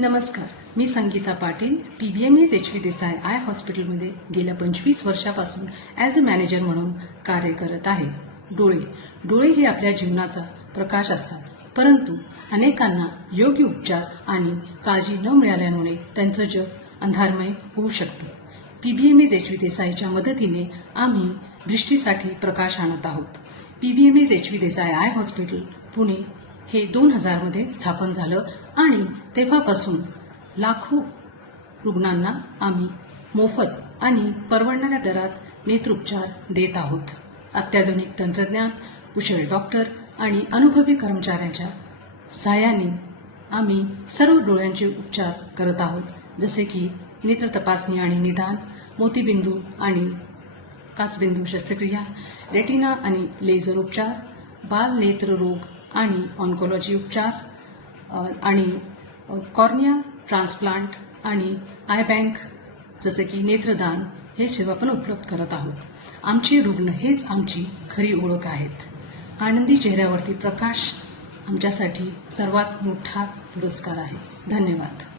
नमस्कार, मी Sangita Patil PBMS HV Desai eye हॉस्पिटलमध्ये गेल्या 25 वर्षापासून ॲज अ मॅनेजर म्हणून कार्य करत आहे. डोळे हे आपल्या जीवनाचा प्रकाश असतात, परंतु अनेकांना योग्य उपचार आणि काळजी न मिळाल्यामुळे त्यांचं जग अंधारमय होऊ शकतं. PBMS HV देसाईच्या मदतीने आम्ही दृष्टीसाठी प्रकाश आणत आहोत. PBMS HV Desai I hospital Pune हे 2000 मध्ये स्थापन झालं आणि तेव्हापासून लाखो रुग्णांना आम्ही मोफत आणि परवडणाऱ्या दरात नेत्रोपचार देत आहोत. अत्याधुनिक तंत्रज्ञान, कुशल डॉक्टर आणि अनुभवी कर्मचाऱ्यांच्या सहाय्याने आम्ही सर्व डोळ्यांचे उपचार करत आहोत, जसे की नेत्र तपासणी आणि निदान, मोतीबिंदू आणि काचबिंदू शस्त्रक्रिया, रेटिना आणि लेझर उपचार, बाल नेत्र रोग आणि ऑन्कोलॉजी उपचार आणि कॉर्निया ट्रान्सप्लांट आणि आय बँक जसे की नेत्रदान हे सेवा पण उपलब्ध करत आहोत. आमचे रुग्ण हेच आमची खरी ओळख आहेत. आनंदी चेहऱ्यावरती प्रकाश आमच्यासाठी सर्वात मोठा पुरस्कार आहे. धन्यवाद.